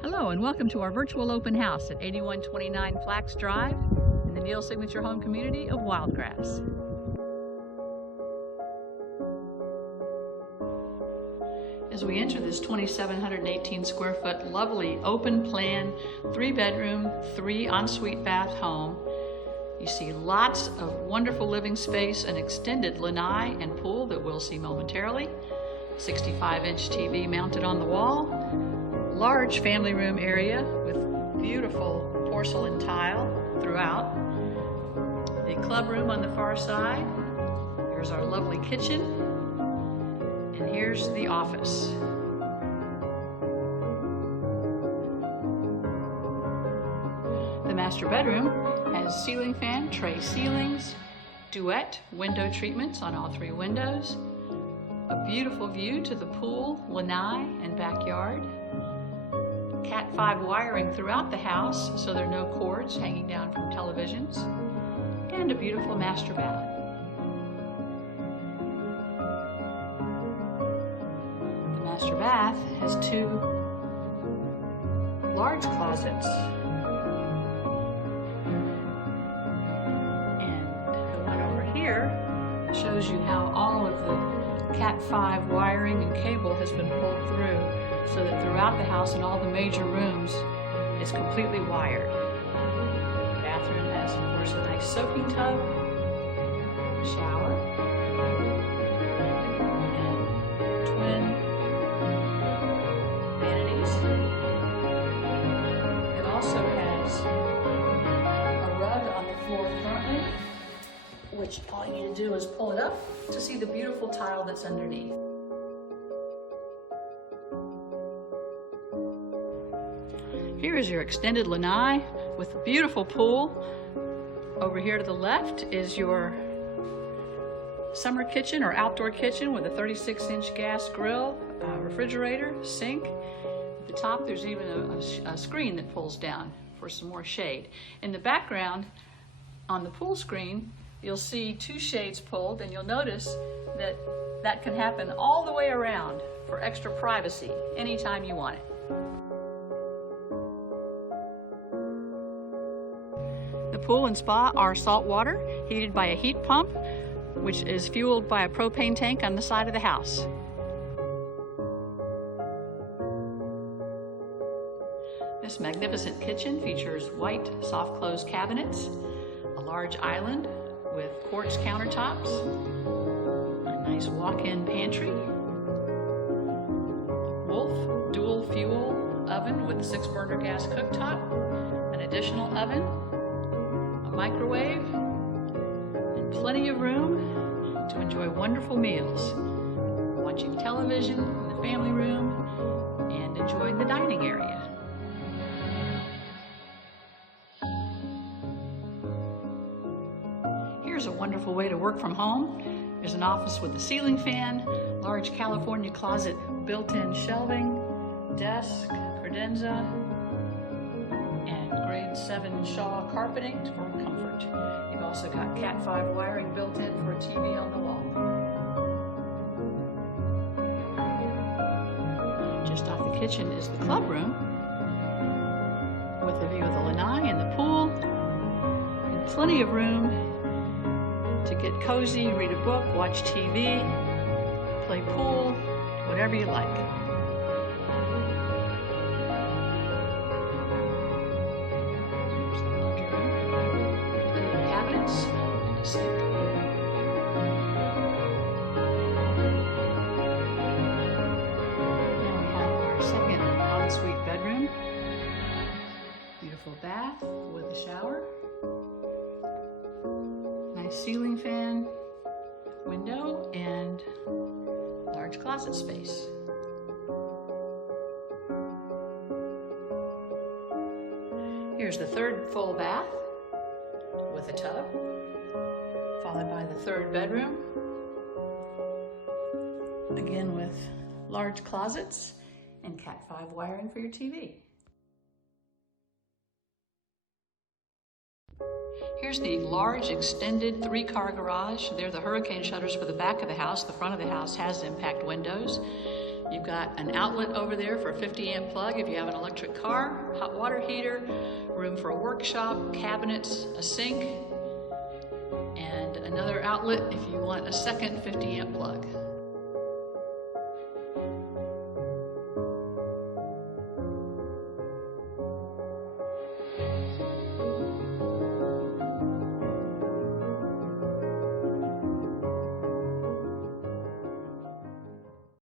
Hello and welcome to our virtual open house at 8129 Flax Drive in the Neal Signature Home community of Wildgrass. As we enter this 2,718 square foot lovely open plan 3-bedroom, 3 ensuite bath home, you see lots of wonderful living space, an extended lanai and pool that we'll see momentarily, 65-inch TV mounted on the wall, large family room area with beautiful porcelain tile throughout, the club room on the far side, here's our lovely kitchen, and here's the office. The master bedroom has ceiling fan, tray ceilings, duet window treatments on all 3 windows, a beautiful view to the pool, lanai, and backyard, Cat 5 wiring throughout the house so there are no cords hanging down from televisions, and a beautiful master bath. The master bath has 2 large closets, and the one over here shows you how all of the Cat 5 wiring and cable has been pulled through so that throughout the house in all the major rooms it's completely wired. The bathroom has, of course, a nice soaking tub, shower, and twin vanities. It also has a rug on the floor currently, which all you need to do is pull it up to see the beautiful tile that's underneath. Here is your extended lanai with a beautiful pool. Over here to the left is your summer kitchen or outdoor kitchen with a 36-inch gas grill, refrigerator, sink. At the top there's even a screen that pulls down for some more shade. In the background on the pool screen you'll see 2 shades pulled, and you'll notice that that can happen all the way around for extra privacy anytime you want it. The pool and spa are saltwater, heated by a heat pump, which is fueled by a propane tank on the side of the house. This magnificent kitchen features white soft close cabinets, a large island with quartz countertops, a nice walk-in pantry, Wolf dual fuel oven with 6-burner gas cooktop, an additional oven, a microwave, and plenty of room to enjoy wonderful meals, watching television in the family room, and enjoying the dining area. Here's a wonderful way to work from home. There's an office with a ceiling fan, large California closet, built-in shelving, desk, credenza, and grade 7 Shaw carpeting for comfort. You've also got Cat 5 wiring built in for a TV on the wall. Just off the kitchen is the club room with a view of the lanai and the pool, and plenty of room to get cozy, read a book, watch TV, play pool, whatever you like. Here's the laundry room, plenty of cabinets and a sink. Now we have our second ensuite bedroom. Beautiful bath with a shower. Ceiling fan, window, and large closet space. Here's the 3rd full bath with a tub, followed by the 3rd bedroom, again with large closets and Cat 5 wiring for your TV. Here's the large extended 3-car garage. They're the hurricane shutters for the back of the house. The front of the house has impact windows. You've got an outlet over there for a 50 amp plug if you have an electric car, hot water heater, room for a workshop, cabinets, a sink, and another outlet if you want a second 50 amp plug.